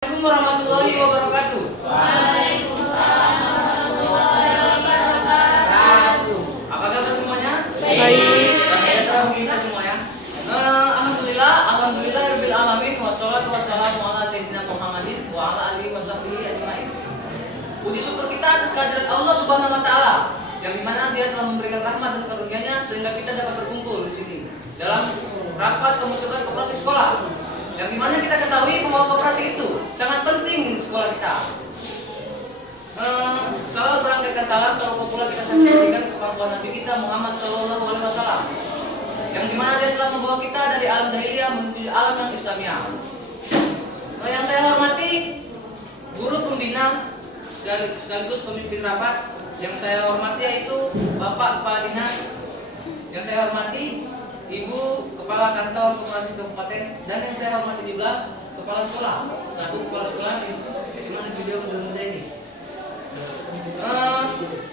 Assalamualaikum warahmatullahi wabarakatuh. Waalaikumsalam warahmatullahi wabarakatuh. Apa kabar semuanya? Baik. Sejahtera bagi kita semua ya. Alhamdulillah rabbil alamin wassalatu wassalamu ala sayyidina Muhammadin wa ala alihi washabbihi ajmain. Puji syukur kita atas kehadiran Allah Subhanahu wa taala yang dimana Dia telah memberikan rahmat dan karunia-Nya sehingga kita dapat berkumpul di sini dalam rapat pembentukan koperasi sekolah. Yang dimana kita ketahui bahwa koperasi itu sangat penting di sekolah kita. Selalu berangkatkan salam kalau pula kita sampaikan kepada Nabi kita Muhammad SAW, yang dimana dia telah membawa kita dari alam jahiliyah menuju alam yang Islamiyah. Yang saya hormati guru pembina sekaligus pemimpin rapat, yang saya hormati yaitu Bapak Kepala Dinas, yang saya hormati Ibu Kepala Kantor Koperasi Kabupaten, dan yang saya hormati juga Kepala Sekolah, selaku Kepala Sekolah di SMA Negeri Muda ini.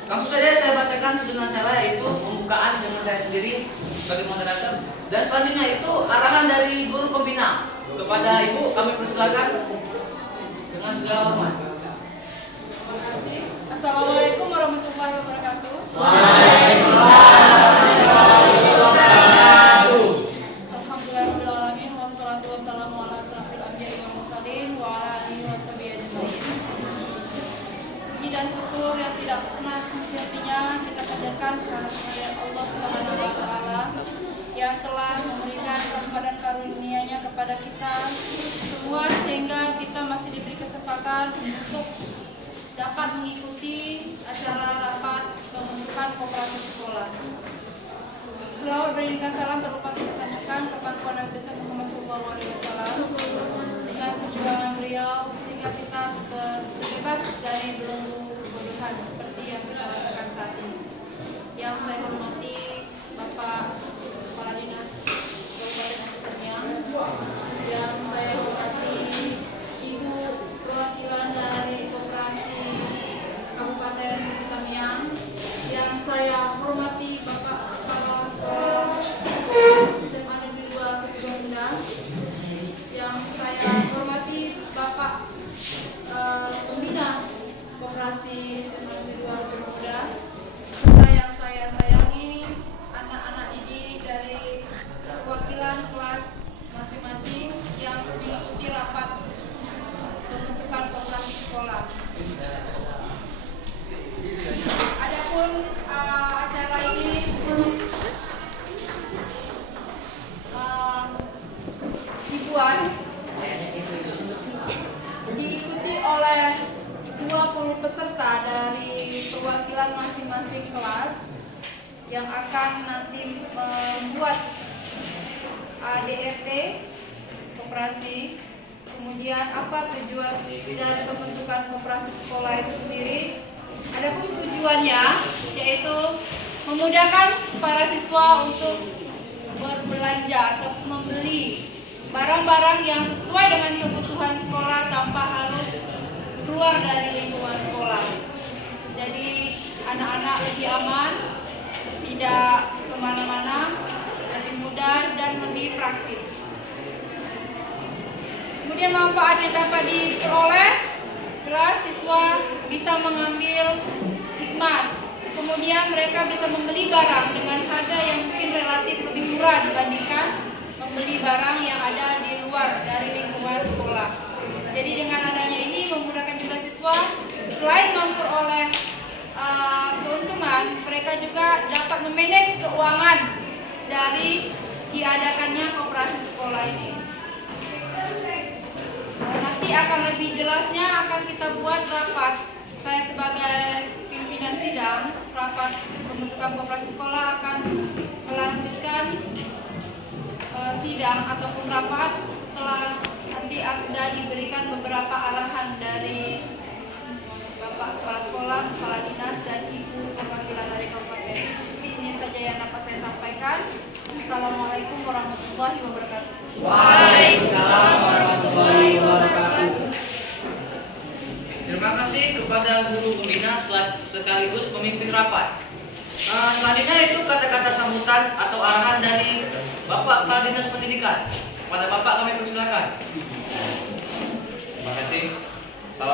Langsung saja saya bacakan susunan acara, yaitu pembukaan dengan saya sendiri sebagai moderator, dan selanjutnya itu arahan dari guru pembina kepada Ibu. Kami persilakan dengan segala hormat. Terima kasih. Assalamualaikum warahmatullahi wabarakatuh. Waalaikumsalam warahmatullahi wabarakatuh. Alhamdulillahirabbil alamin wassalatu wassalamu ala asyrofil anbiya'i wal mursalin wa ala alihi washabihi ajmain. Puji dan syukur yang tidak pernah henti-hentinya kita panjatkan kehadirat Allah Subhanahu wa taala yang telah memberikan rahmat dan karunia-Nya kepada kita semua sehingga kita masih diberi kesempatan untuk dapat mengikuti acara rapat pembentukan koperasi sekolah. Selawat beriringkan salam tak lupa kita sanjungkan kepada Nabi besar Muhammad SAW dengan perjuangan beliau sehingga kita terbebas dari belenggu kebodohan seperti yang kita rasakan saat ini. Yang saya hormati Bapak Kepala Dinas Kabupaten Aceh Tamiang, yang saya hormati Ibu perwakilan dari Koperasi Kabupaten Aceh Tamiang, yang saya hormati Bapak Kepala Sekolah SMA Negeri 2 Kejuruan Muda, yang saya hormati Bapak Pembina Koperasi SMA Negeri 2 Kejuruan Muda, serta yang saya sayangi anak-anak didik dari perwakilan kelas masing-masing yang mengikuti rapat pembentukan koperasi sekolah. Adapun acara ini dibuat diikuti oleh 20 peserta dari perwakilan masing-masing kelas yang akan nanti membuat ADRT koperasi. Kemudian apa tujuan dari pembentukan koperasi sekolah itu sendiri? Adapun tujuannya yaitu memudahkan para siswa untuk berbelanja atau membeli barang-barang yang sesuai dengan kebutuhan sekolah tanpa harus keluar dari lingkungan sekolah. Jadi anak-anak lebih aman, tidak kemana-mana, lebih mudah dan lebih praktis. Kemudian manfaat yang dapat diperoleh, jelas siswa bisa mengambil hikmat. Kemudian mereka bisa membeli barang dengan harga yang mungkin relatif lebih murah dibandingkan membeli barang yang ada di luar dari lingkungan sekolah. Jadi dengan adanya ini memudahkan juga siswa, selain memperoleh keuntungan, mereka juga dapat memanage keuangan dari diadakannya koperasi sekolah ini. Nanti akan lebih jelasnya akan kita buat rapat. Saya sebagai pimpinan sidang rapat pembentukan koperasi sekolah akan melanjutkan sidang ataupun rapat setelah nanti ada diberikan beberapa arahan dari Bapak Kepala Sekolah, Kepala Dinas, dan Ibu perwakilan dari Kabupaten. Ini saja yang dapat saya sampaikan. Assalamualaikum warahmatullahi wabarakatuh. Waalaikumsalam warahmatullahi wabarakatuh. Terima kasih kepada guru pembina sekaligus pemimpin rapat. Selanjutnya itu kata-kata sambutan atau arahan dari Bapak Kepala Dinas Pendidikan. Kepada Bapak kami persilakan. Terima kasih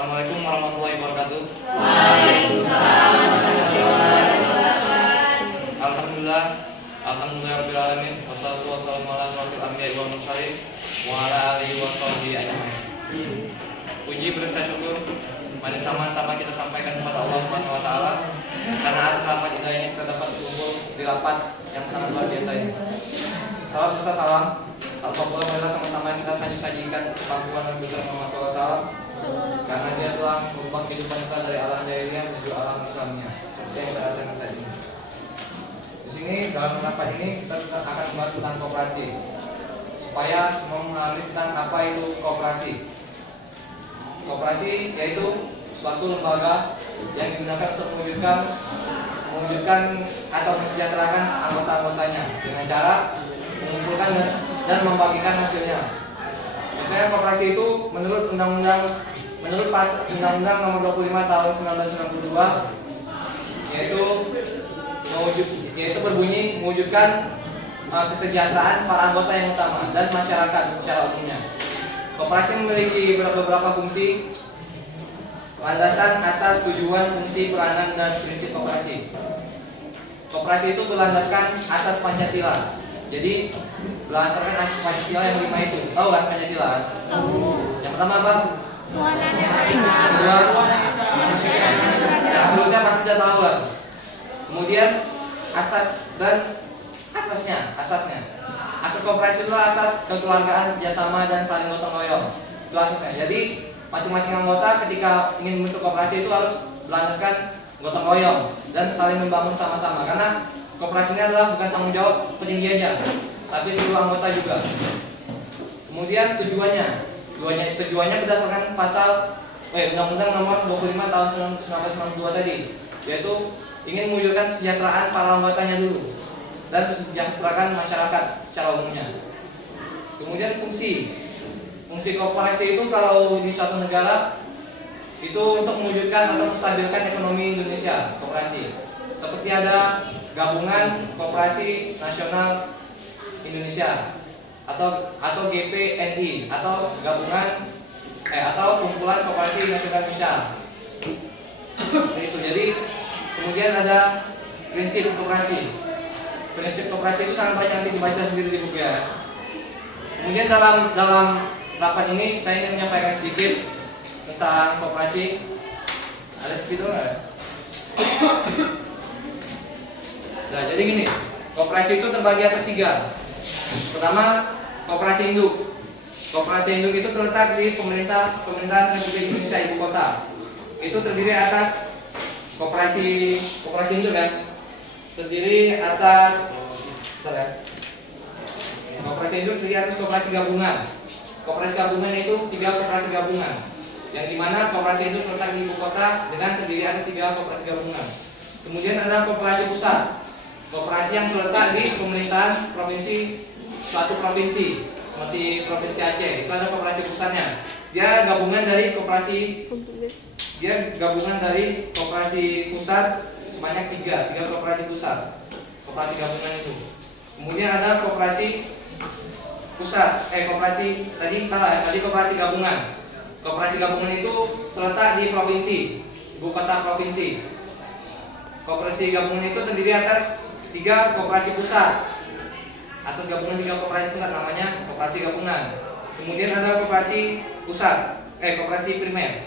Assalamualaikum warahmatullahi wabarakatuh. Waalaikumsalam warahmatullahi wabarakatuh. Alhamdulillah, alhamdulillahirabbil alamin. Wassalatu wassalamu ala asyrofil anbiya'i wal mursalin wa ala alihi wa sahbihi ajmain. Puji berasa syukur mari sama-sama kita sampaikan kepada Allah Subhanahu wa taala karena atas rahmat hidayahnya kita dapat berkumpul di rapat yang sangat luar biasa ini. Salam serta salam tanpa pula marilah sama-sama kita sajikan kepangkuan Nabi Muhammad SAW karena dia telah merubah kehidupan kita dari alam jahiliyah menuju alam Islamnya seperti yang kita rasakan saat ini. Di sini dalam rapat ini kita akan membahas tentang koperasi supaya semua memahami tentang apa itu koperasi. Koperasi yaitu suatu lembaga yang digunakan untuk mewujudkan atau mensejahterakan anggota-anggotanya dengan cara mengumpulkan dan membagikan hasilnya. Makanya koperasi itu menurut Undang-Undang Nomor 25 Tahun 1992 yaitu berbunyi mewujudkan kesejahteraan para anggota yang utama dan masyarakat secara umumnya. Koperasi memiliki beberapa fungsi, landasan, asas, tujuan, fungsi, peranan, dan prinsip koperasi. Koperasi itu berlandaskan asas Pancasila. Jadi berdasarkan asas Pancasila yang 5 itu. Tahu kan Pancasila? Tahu. Yang pertama apa? Kedua, yang seterusnya pasti sudah tahu kan? Kemudian asas dan asasnya. Asas koperasi itu asas kekeluargaan, kerjasama, dan saling gotong royong. Itu asasnya. Jadi masing-masing anggota ketika ingin membentuk koperasi itu harus berlandaskan gotong royong dan saling membangun sama-sama. Karena koperasi ini adalah bukan tanggung jawab petinggi aja, tapi seluruh anggota juga. Kemudian tujuannya berdasarkan pasal Undang-Undang Nomor 25 Tahun 1992 tadi, yaitu ingin mewujudkan kesejahteraan para anggotanya dulu dan mensejahterakan masyarakat secara umumnya. Kemudian fungsi koperasi itu kalau di suatu negara itu untuk mewujudkan atau menstabilkan ekonomi Indonesia, koperasi. Seperti ada Gabungan Koperasi Nasional Indonesia atau GPNI atau Kumpulan Koperasi Nasional Indonesia. Itu jadi kemudian ada prinsip koperasi. Prinsip koperasi itu sangat banyak nanti dibaca sendiri di buku ya. Kemudian dalam rapat ini saya ingin menyampaikan sedikit tentang koperasi. Ada spidol nggak? Nah, jadi gini, koperasi itu terbagi atas 3. Pertama, koperasi induk. Koperasi induk itu terletak di pemerintahan Republik Indonesia Ibu Kota. Itu terdiri atas koperasi induk ya. Terdiri atas koperasi induk terdiri atas koperasi gabungan. Koperasi gabungan itu 3 koperasi gabungan, yang dimana koperasi induk terletak di ibu kota dengan terdiri atas 3 koperasi gabungan. Kemudian ada koperasi pusat, koperasi yang terletak di pemerintahan suatu provinsi seperti provinsi Aceh. Itu ada koperasi pusatnya. Dia gabungan dari koperasi pusat sebanyak 3 koperasi pusat, koperasi gabungan itu. Kemudian ada koperasi koperasi gabungan. Koperasi gabungan itu terletak di provinsi, ibu kota provinsi. Koperasi gabungan itu terdiri atas 3 koperasi pusat. Atas gabungan 3 koperasi pusat namanya koperasi gabungan. Kemudian ada koperasi primer.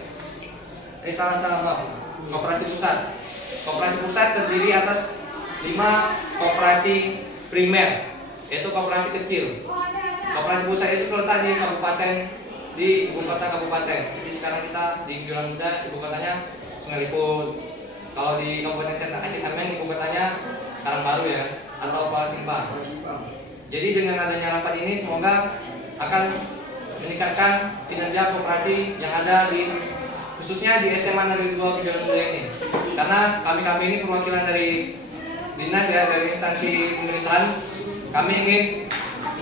Koperasi pusat. Koperasi pusat terdiri atas 5 koperasi primer, yaitu koperasi kecil. Koperasi pusat itu terletak di ibu kota kabupaten. Seperti sekarang kita di Jualan Muda, ibu kotanya Sungai Liput. Kalau di Kabupaten Aceh Tamiang, ibu kotanya Karangbaru ya, atau Kuala Simpang. Jadi dengan adanya rapat ini semoga akan meningkatkan kinerja koperasi yang ada khususnya di SMA Negeri 2 Kejuaraan Muda ini. Karena kami ini perwakilan dari dinas ya, dari instansi pemerintahan. Kami ingin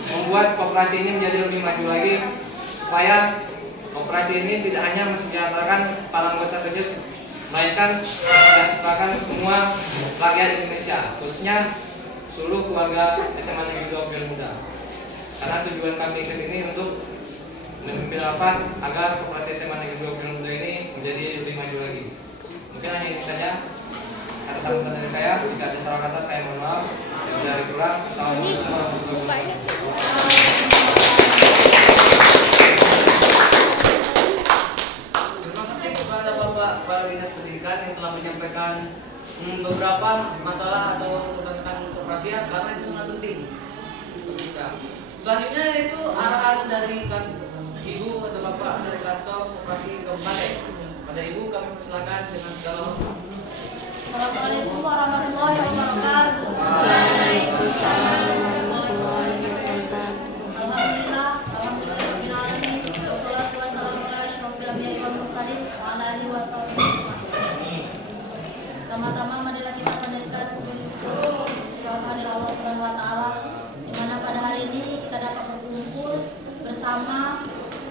membuat koperasi ini menjadi lebih maju lagi supaya koperasi ini tidak hanya mensejahterakan para anggota saja, melainkan mensejahterakan semua rakyat Indonesia, khususnya seluruh keluarga SMA Negeri 2 Kejuaraan Muda. Karena tujuan kami ke sini untuk memimpin rapat agar koperasi SMA Negeri 2 Kejuaraan Muda ini menjadi sambutan dari saya. Jika ada salah kata saya mohon maaf. Dari kurang. Assalamualaikum warahmatullahi wabarakatuh. Terima kasih kepada Bapak Kepala Dinas Pendidikan yang telah menyampaikan beberapa masalah atau tentang keoperasian karena itu sangat penting. Selanjutnya yaitu arahan dari Ibu atau Bapak dari kantor koperasi Kabupaten. Pada Ibu kami persilakan dengan segala hormat. Assalamualaikum warahmatullahi wabarakatuh. Waalaikumsalam warahmatullahi wabarakatuh. Alhamdulillah, alhamdulillahirabbil alamin. Wassalatu wassalamu ala asyrofil anbiya'i wal mursalin wa ala alihi wa sahbihi ajma'in. Pertama-tama marilah kita panjatkan puji syukur kehadirat Allah Subhanahu wa taala di mana pada hari ini kita dapat berkumpul bersama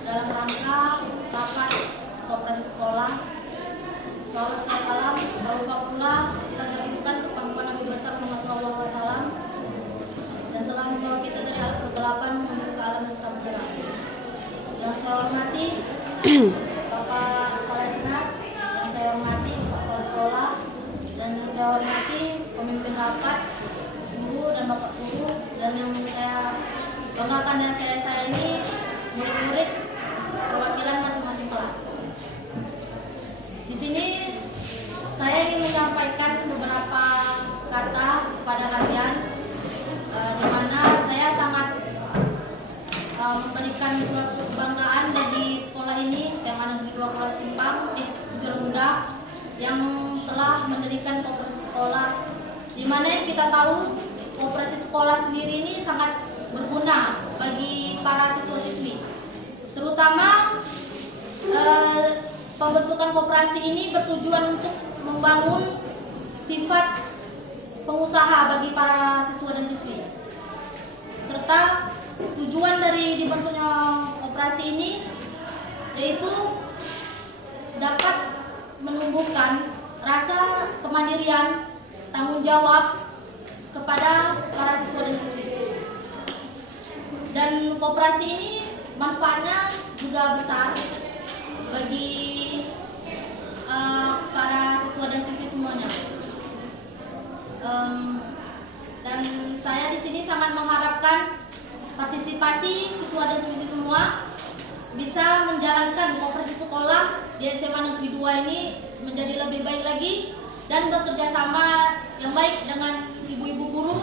dalam rangka rapat koperasi sekolah. Salawat serta salam berupa pula kita sampaikan ke pangkuan Nabi besar Muhammad SAW dan telah membawa kita dari alam kegelapan menuju ke alam yang terang benderang. Yang saya hormati Bapak Kepala Dinas, yang saya hormati Bapak Kepala Sekolah, dan yang saya hormati pemimpin rapat, guru dan Bapak guru, dan yang saya banggakan dan saya sayangi murid-murid perwakilan masing-masing kelas. Di sini saya ingin menyampaikan beberapa kata kepada kalian, di mana saya sangat memberikan suatu kebanggaan dari sekolah ini, SMA Negeri 2 Pulau Simpang di Bujur Muda, yang telah mendirikan koperasi sekolah, di mana kita tahu koperasi sekolah sendiri ini sangat berguna bagi para siswa-siswi, terutama pembentukan koperasi ini bertujuan untuk membangun sifat pengusaha bagi para siswa dan siswi. Serta tujuan dari dibentuknya koperasi ini yaitu dapat menumbuhkan rasa kemandirian, tanggung jawab kepada para siswa dan siswi. Dan koperasi ini manfaatnya juga besar bagi para siswa dan siswi semuanya. Dan saya di sini sangat mengharapkan partisipasi siswa dan siswi semua bisa menjalankan koperasi sekolah di SMA Negeri 2 ini menjadi lebih baik lagi dan bekerja sama yang baik dengan ibu-ibu guru,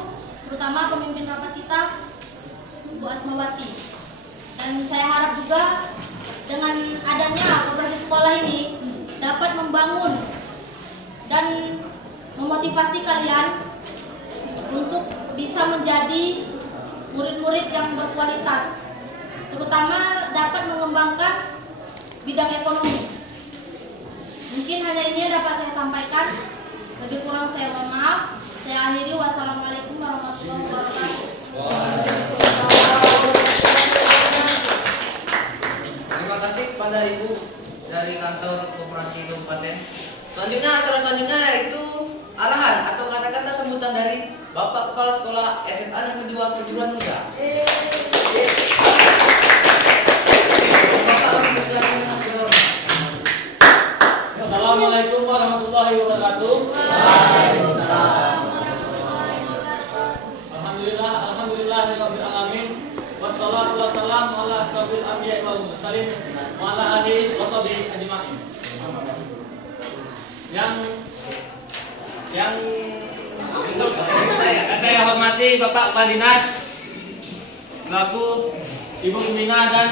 terutama pemimpin rapat kita, Bu Asmawati. Dan saya harap juga dengan adanya koperasi sekolah ini dapat membangun dan memotivasi kalian untuk bisa menjadi murid-murid yang berkualitas, terutama dapat mengembangkan bidang ekonomi. Mungkin hanya ini yang dapat saya sampaikan. Lebih kurang saya mohon maaf. Saya akhiri. Wassalamualaikum warahmatullahi wabarakatuh. Terima kasih kepada Ibu dari kantor koperasi Kabupaten. Selanjutnya acara selanjutnya yaitu arahan atau kata-kata sambutan dari Bapak Kepala Sekolah SMA Negeri 2 Kejuruan Muda. Bapak kami persilakan dengan segala hormat. Assalamualaikum warahmatullahi wabarakatuh. Waalaikumsalam warahmatullahi wabarakatuh. Alhamdulillahirabbil alamin. Wassalatu wassalamu ala asyrofil anbiya'i wal mursalin wa ala alihi wa sahbihi ajma'in. Yang saya hormati Bapak Kepala Dinas, selaku Ibu Pembina dan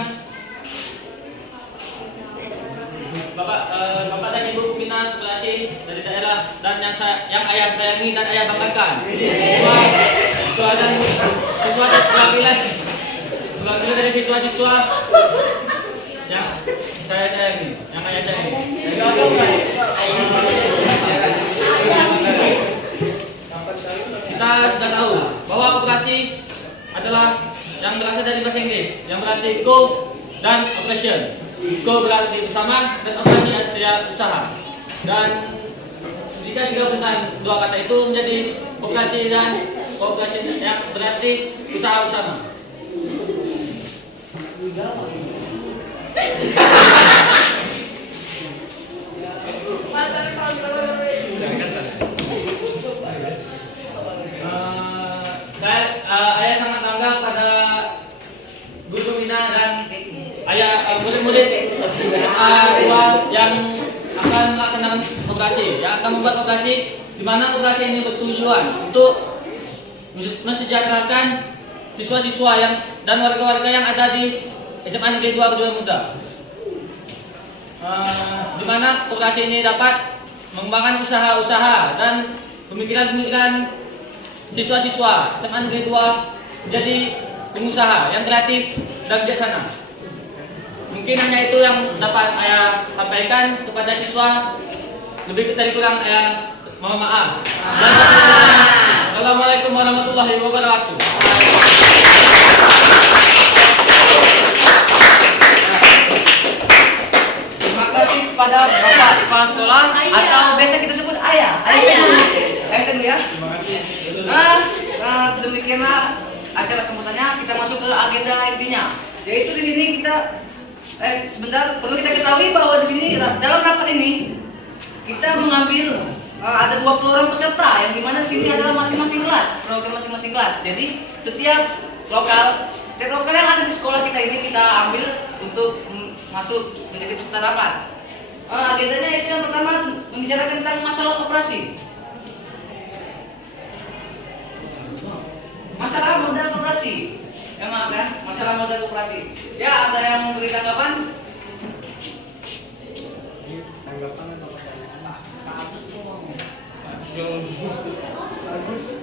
Bapak dan Ibu Pembina koperasi dari daerah, dan yang ayah sayangi dan ayah banggakan. Siswa dan siswa perwakilan dari siswa-siswa yang saya sayangi, yang ayah sayangi. Kita sudah tahu bahwa koperasi adalah yang berasal dari bahasa Inggris, yang berarti co dan operation. Co berarti bersama dan operasi artinya usaha. Dan jika digabungkan dua kata itu menjadi koperasi dan kooperasi yang berarti usaha bersama. yang akan melaksanakan koperasi, yang akan membuat koperasi, di mana koperasi ini bertujuan untuk mensejahterakan siswa-siswa dan warga-warga yang ada di SMA Negeri 2 Kejuan Muda. Di mana koperasi ini dapat mengembangkan usaha-usaha dan pemikiran-pemikiran siswa-siswa SMA Negeri 2 menjadi pengusaha yang kreatif dan bijaksana. Mungkin hanya itu yang dapat saya sampaikan kepada siswa. Lebih dari kurang saya mohon maaf. Assalamualaikum warahmatullahi wabarakatuh. Terima kasih kepada Bapak Kepala Sekolah atau biasa kita sebut ayah. Ayah dulu ya. Terima kasih. Demikianlah acara sambutannya. Kita masuk ke agenda intinya, yaitu di sini kita sebentar perlu kita ketahui bahwa di sini dalam rapat ini kita mengambil ada 20 orang peserta yang dimana di sini adalah masing-masing kelas, program masing-masing kelas. Jadi setiap lokal yang ada di sekolah kita ini kita ambil untuk masuk menjadi peserta rapat. Agendanya itu yang pertama membicarakan tentang masalah koperasi. Masalah modal koperasi. Ya maaf ya, masalah modal koperasi. Ya, ada yang memberi tanggapan? Tanggapan atau pertanyaan? Bagus.